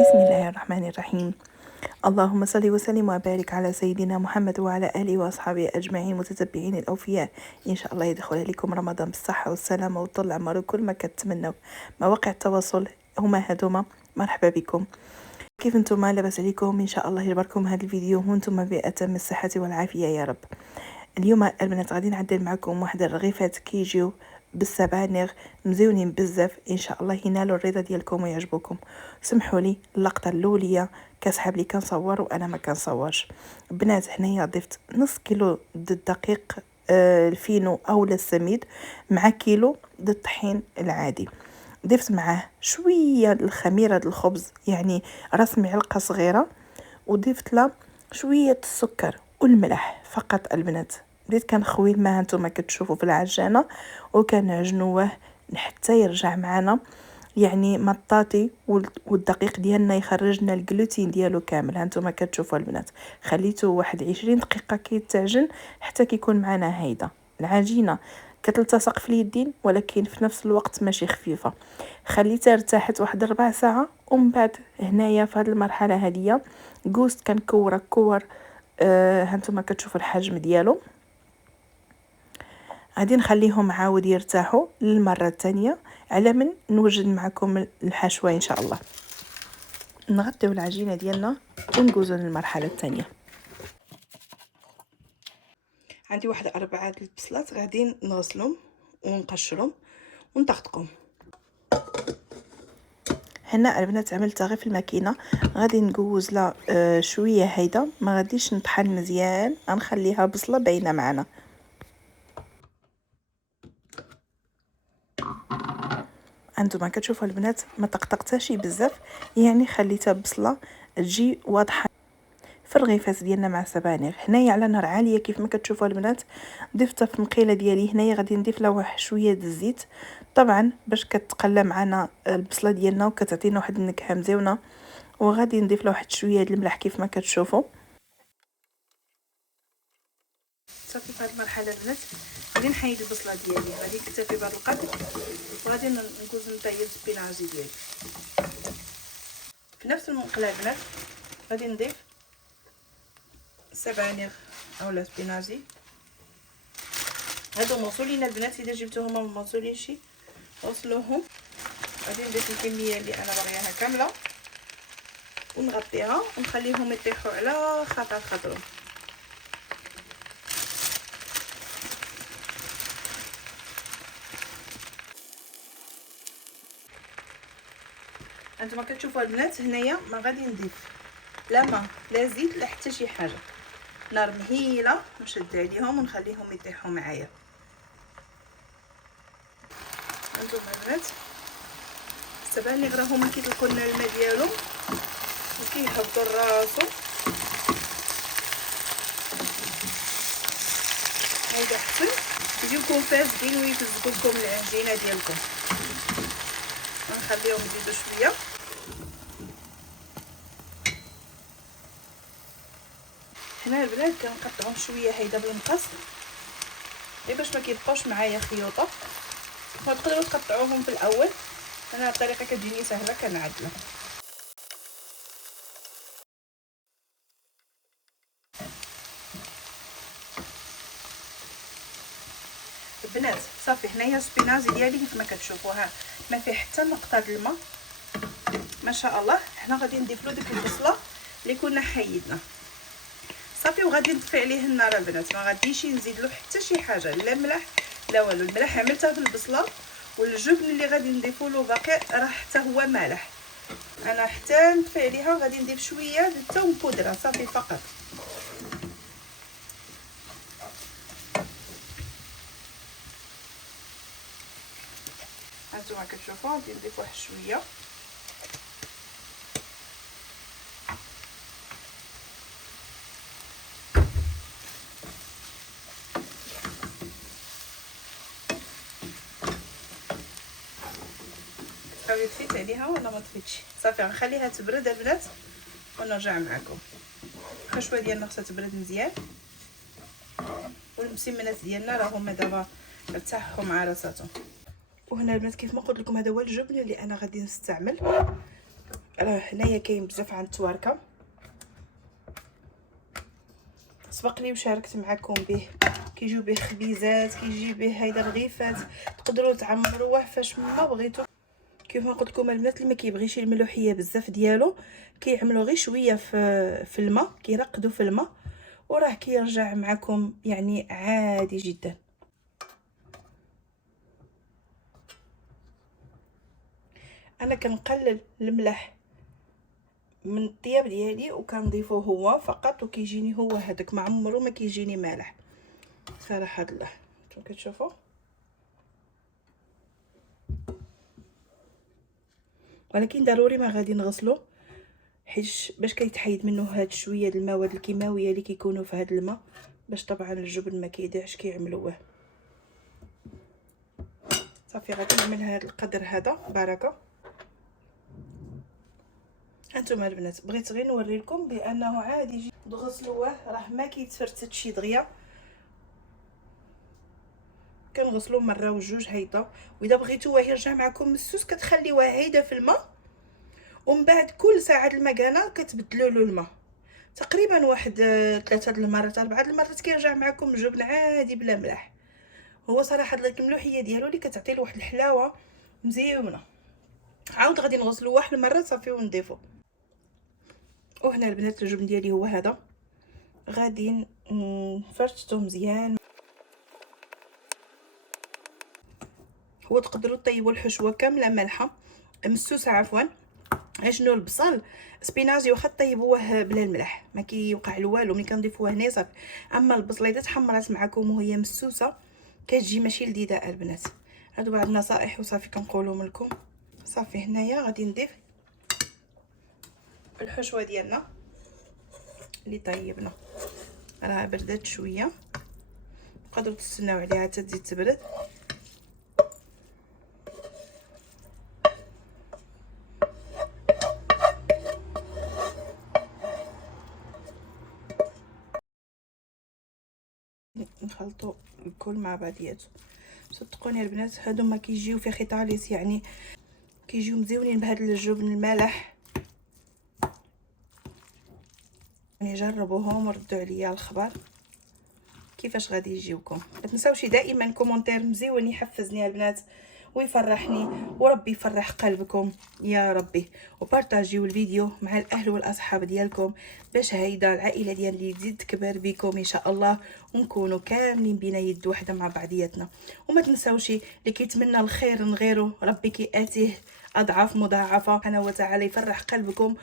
بسم الله الرحمن الرحيم. اللهم صل وسلم وبارك على سيدنا محمد وعلى آله وأصحابه أجمعين متتبعين الأوفياء. إن شاء الله يدخل عليكم رمضان بالصحة والسلامة وطول العمر وكل ما كتمنوا. مواقع التواصل هما هادوما، مرحبا بكم. كيف انتم؟ لاباس عليكم؟ إن شاء الله يجبركم هذا الفيديو وانتم بأتم الصحة والعافية يا رب. اليوم البنات غادي نعدل معكم واحد الرغيفات كيجيو بالسبانغ مزيونين بزاف، ان شاء الله ينالوا الرضا ديالكم ويعجبوكم. سمحوا لي اللقطه الاوليه كسحب لي كنصور وانا ما كنصورش. بنات هنايا ضفت نص كيلو د الدقيق الفينو او السميد مع كيلو د الطحين العادي. ضفت معاه شويه الخميره د الخبز، يعني راس معلقه صغيره، وضفت له شويه السكر والملح فقط. البنات بديت كنخوي الماء هانتوما كتشوفوا في العجانه وكنعجنوه حتى يرجع معنا، يعني مطاطي والدقيق ديالنا يخرج لنا الجلوتين ديالو كامل. هانتوما كتشوفوا البنات خليته واحد 20 دقيقه كيتعجن حتى كيكون معنا هيدا العجينه كتلتصق في اليدين، ولكن في نفس الوقت ماشي خفيفه. خليتها ارتاحت واحد 4 ساعه، ومن بعد هنايا في هذه المرحله هذه قوست كنكور كور. هانتوما كتشوفوا الحجم ديالو. غادي نخليهم عاود يرتاحوا للمره الثانيه على من نوجد معكم الحشوه ان شاء الله. نغطيو العجينه ديالنا ونجوزو للمرحله الثانيه. عندي واحد 4 البصلات غادي نغسلهم ونقشرهم ونطقطقهم. هنا البنات عملتها غير في الماكينه، غادي نجوز لها شويه هيدا، ما غاديش نطحن مزيان، غنخليها بصله باينه معنا. انتما كتشوفوا البنات ما طقطقتهاش بزاف، يعني خليتها بصله تجي واضحه في الرغيفات ديالنا مع السبانغ. هنايا على نار عاليه كيف ما كتشوفوا البنات ضفتها في المقيله ديالي. هنايا غادي نضيف لها واحد شويه د الزيت، طبعا باش كتقلى معنا البصله ديالنا وكتعطينا واحد النكهه مزيونه. وغادي نضيف لها واحد شويه د الملح كيف ما كتشوفوا. صافي في هذه المرحله البنات غادي نحيد البصله ديالي، غادي نكتفي بهذا القدر، وغادي نجوز نطيب السبيناجي ديالي في نفس المقله. البنات غادي نضيف السبانغ اولا سبيناجي، هادو موصولين البنات، اذا جبتوهم ما موصولينش وصلوهم. غادي نضيف الكميه اللي انا باغياها كامله ونغطيها ونخليهم يطيحوا على خاطرهم. انتما كتشوفوا البنات هنايا ما غادي نضيف لا ما لا زيت لا حتى شي حاجه، نار مهيله نشد عليهم ونخليهم يطيحوا معايا. انتما البنات السبانغ راهم كيطلقوا لنا الماء ديالهم وكيهبطوا راسو. هيدا حسن يجيوكم فاسدين ويفزقوا لكم العجينه ديالكم. غنخليهم يزيدوا شويه. هنا البنات كنقطعهم شويه هيدا بالمقص غير باش ما كيبقاوش معايا خيوطه. تقدروا تقطعوهم في الاول، انا الطريقه كتجيني سهله كنعدلها. البنات صافي هنايا السبيناجي ديالي كيف ما كتشوفوها ما فيه حتى نقطه د الماء ما شاء الله. هنا غادي نضيف له ديك البصله اللي كنا حيدنا صافي، وغادي نطفي عليه النار البنات. ما غاديش نزيد له حتى شي حاجه، لا ملح لا والو. الملح عملتها في البصله، والجبن اللي غادي نضيفو له باقي راه حتى هو مالح. انا حتى نطفي عليها غادي نضيف شويه د الثوم بودره صافي فقط. هانتوما كتشوفوا غادي نضيف واحد شويه. صافي طفيت عليها ولا ما طفيتش؟ صافي غنخليها تبرد البنات ونرجع معكم. الحشوه ديالنا خصها تبرد مزيان، والمسمنات ديالنا راه هما دابا ارتاحوا مع راساتهم. وهنا البنات كيف ما قلت لكم هذا هو الجبن اللي انا غادي نستعمل. راه هنايا كاين بزاف عن التواركه، سبق لي وشاركت معكم به. كيجيو به خبيزات، كيجي به هيدا رغيفات، تقدروا تعمروه فاش ما بغيتو. كيف ما قلت لكم البنات اللي ما كيبغيش الملوحيه بزاف ديالو كيعملوا غير شويه في الماء، كيرقدوا في الماء وراه كيرجع معكم يعني عادي جدا. انا كنقلل الملح من الطياب ديالي وكنضيفوه هو فقط، وكيجيني هو هذاك، ما عمرو ما كيجيني مالح صراحه الله. نتوما كتشوفوا، ولكن ضروري ما غادي نغسلو حيت باش كيتحيد منه هاد شويه د المواد الكيماويه اللي كيكونوا في هاد الماء، باش طبعا الجبن ما كيضيعش كيعملوه. صافي غادي نعمل هاد القدر هذا بركه. هانتوما البنات بغيت غير نوري لكم بانه عادي تغسلوه، راه ما كيتفرتت شي دغيا، كنغسلو مره وجوج هيدا. واذا بغيتوه يرجع معكم مسوس كتخليوه هيدا في الماء، ومن بعد كل ساعه المكانه كتبدلوا له الماء تقريبا واحد 3 المرات 4 المرات، كيرجع معكم جبن عادي بلا ملح. هو صراحه ديك الملوحيه ديالو اللي كتعطي له واحد الحلاوه مزيونه. عاود غادي نغسلو واحد المره صافي ونضيفو. وهنا البنات الجبن ديالي هو هذا، غادي نفرشتو مزيان. هو تقدروا طيبوا الحشوه كامله مالحه مسوسه عفوا. شنو البصل سبيناجي واخا طيبوه بلا الملح ما كيوقع له والو، ملي كنضيفوه هنا صافي. اما البصله اذا تحمرات معكم وهي مسوسه كتجي ماشي لذيذه البنات. هادو بعض النصائح وصافي كنقولهم لكم. صافي هنايا غادي نضيف الحشوه ديالنا اللي طيبنا، راه بردات شويه، تقدروا تستناو عليها حتى تزيد تبرد. نخلطوا الكل مع بعضياتو. صدقوني البنات هادو ما كيجيو في خطاليس، يعني كيجيو مزيونين بهذا الجبن المالح. يعني جربوهم وردوا عليا الخبر كيفاش غادي يجيوكم. ما تنساوش دائما كومونتير مزيون يحفزني البنات ويفرحني، وربي يفرح قلبكم يا ربي. وبارطاجيو الفيديو مع الاهل والاصحاب ديالكم باش هيدا العائله ديالي تزيد تكبر بكم ان شاء الله، ونكونوا كاملين بينا يد واحده مع بعضياتنا. وما تنساوش اللي كيتمنى الخير لغيره ربي كياتيه اضعاف مضاعفه. سبحانه وتعالى يفرح قلبكم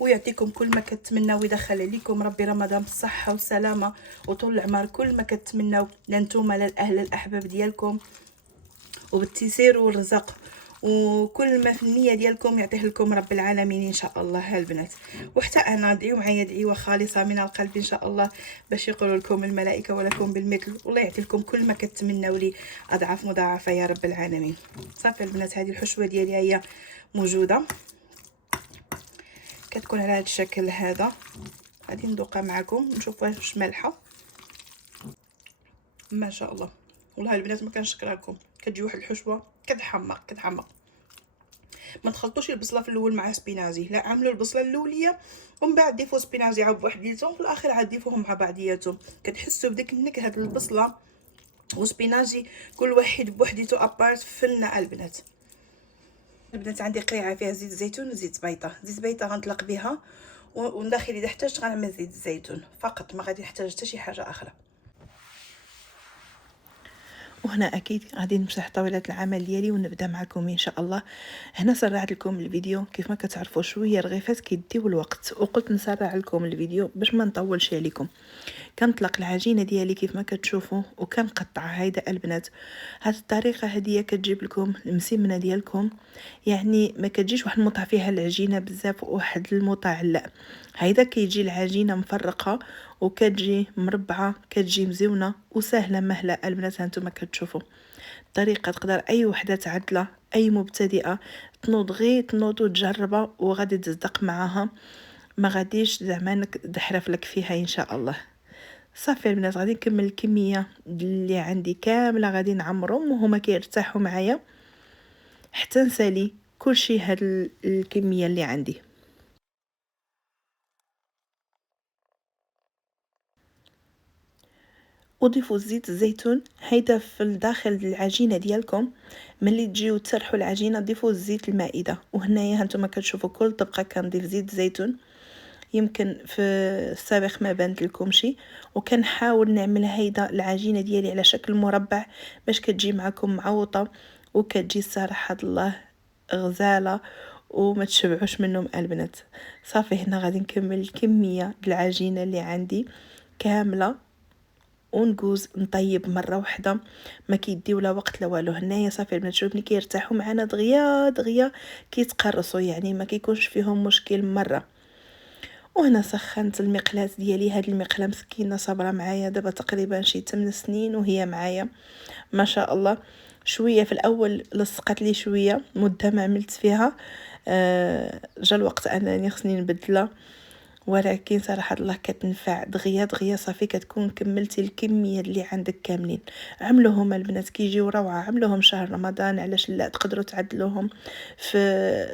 ويعطيكم كل ما كتمناو، ويدخل لكم ربي رمضان بالصحه والسلامه وطول العمر كل ما كتمناو لانتوما للاهل الاحباب ديالكم، وبالتيسير والرزق وكل ما في النيه ديالكم يعطيه لكم رب العالمين ان شاء الله البنات. وحتى انا ادعيو معايا دعوه خالصه من القلب ان شاء الله باش يقولوا لكم الملائكه ولكم بالمثل، والله يعطي لكم كل ما كتمناو لي اضعاف مضاعفه يا رب العالمين. صافي البنات هذه الحشوه ديالي هي موجوده، كتكون على هذا الشكل هذا. غادي ندوقها معكم نشوف واش مالحه. ما شاء الله والله البنات ما كنشكرها لكم، كتجي واحد الحشوه كتحمق. ما تخلطوش البصله في الاول مع سبينازي، لا عملوا البصله الاوليه ومن بعد ضيفوا سبينازي عاد بوحديتهم، في الاخر عاد ضيفوهم مع بعضياتهم. كتحسوا بديك النكهه د البصله وسبينازي كل واحد بوحديته ابارت فلنا البنات. البنات عندي قريعه فيها زيت زيتون وزيت بيضه. زيت بيضه غنطلق بها، ومن داخل اذا احتجت غنعمل زيت الزيتون فقط، ما غادي نحتاج حتى شي حاجه اخرى. وهنا اكيد غادي نمسح طاوله العمل ديالي ونبدا معكم ان شاء الله. هنا سرعت لكم الفيديو، كيف ما كتعرفوا شويه رغيفات كيديو الوقت، وقلت نسرع لكم الفيديو باش ما نطولش عليكم. كنطلق العجينه ديالي كيف ما كتشوفوا وكنقطعها هيدا البنات. هاد الطريقه هديه كتجيب لكم المسمنه ديالكم، يعني ما كتجيش واحد المطع فيها العجينه بزاف وواحد المطع لا، هيدا كيجي العجينه مفرقه وكتجي مربعه، كتجي مزيونه وسهله مهله البنات. هانتوما كتشوفوا طريقه تقدر اي وحده تعدله، اي مبتدئه تنوض غير تنوض وتجربها وغادي تصدق معاها، ما غاديش زعما دحرف لك فيها ان شاء الله. صافي البنات غادي نكمل الكميه اللي عندي كامله، غادي نعمرهم وهما كيرتاحوا معايا حتى نسالي كلشي هاد الكميه اللي عندي. وضيفوا زيت الزيتون هيدا في الداخل العجينه ديالكم. ملي تجيو تسرحوا العجينه ضيفوا زيت المائده. وهنايا هانتوما كتشوفوا كل طبقه كنضيف زيت الزيتون. يمكن في السابق ما بانت لكم شي. وكنحاول نعمل هيدا العجينه ديالي على شكل مربع باش كتجي معكم معوطه وكتجي صراحه الله غزاله وما تشبعوش منهم البنات. صافي هنا غادي نكمل الكميه د العجينه اللي عندي كامله ونجوز نطيب مره واحده، ما كيديو لا وقت لا والو. هنايا صافي البنات شوفني كيرتاحوا معنا دغيا دغيا كيتقرصوا، يعني ما كيكونش فيهم مشكل مره. وهنا سخنت المقلاة ديالي. هاد المقلاة مسكينه صابره معايا دابا تقريبا شي 8 سنين وهي معايا ما شاء الله. شويه في الاول لصقت لي شويه مده ما عملت فيها، جا الوقت انني خصني نبدلها، ولكن صراحه الله كتنفع دغيا دغيا. صافي كتكون كملتي الكميه اللي عندك كاملين. عملوهم البنات كيجيو روعه، عملوهم شهر رمضان علاش لا، تقدروا تعدلوهم في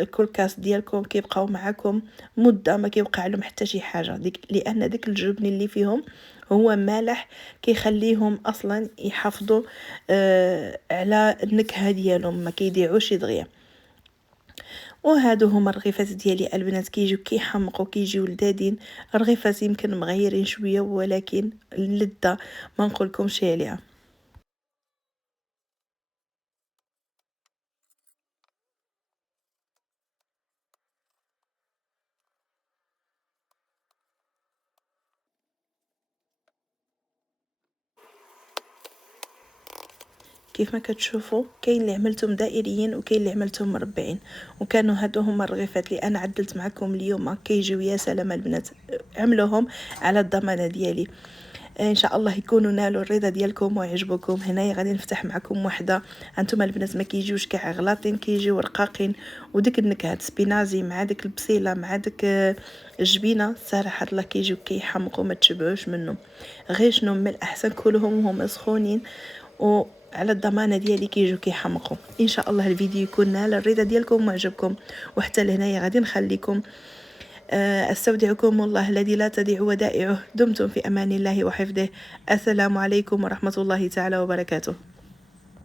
الكركاس ديالكم كيبقاو معكم مده ما كيوقع لهم حتى شي حاجه لان ديك الجبن اللي فيهم هو مالح كيخليهم اصلا يحافظوا على النكهه ديالهم، ما كيضيعوش دغيا. وهادو هما الرغيفات ديالي البنات كيجيو كيحمقوا كيجيو لذاذين. الرغيفات يمكن مغيرين شويه ولكن اللذه ما نقولكمش عليها. كيف ما كتشوفوا كاين اللي عملتهم دائريين وكاين اللي عملتهم مربعين، وكانوا هادو هما الرغيفات اللي انا عدلت معكم اليوم. كيجيو يا سلام البنات، عملوهم على الضمانه ديالي. ان شاء الله يكونوا نالوا الرضا ديالكم ويعجبوكم. هنايا غادي نفتح معكم وحده. انتم البنات ما كيجيوش كاع غلاطين، كيجيو رقاقين، وديك النكهه سبينازي مع ديك البصيله مع ديك الجبينه صراحه الله كيجيو كيحمقوا ما تشبعوش منهم. غير شنو من الاحسن كلهم وهم سخونين وعلى الضمانه ديالي كيجيو كيحمقوا. ان شاء الله الفيديو يكون نال الرضا ديالكم وعجبكم. وحتى لهنايا غادي نخليكم. استودعكم الله الذي لا تضيع ودائعه. دمتم في امان الله وحفظه. السلام عليكم ورحمه الله تعالى وبركاته.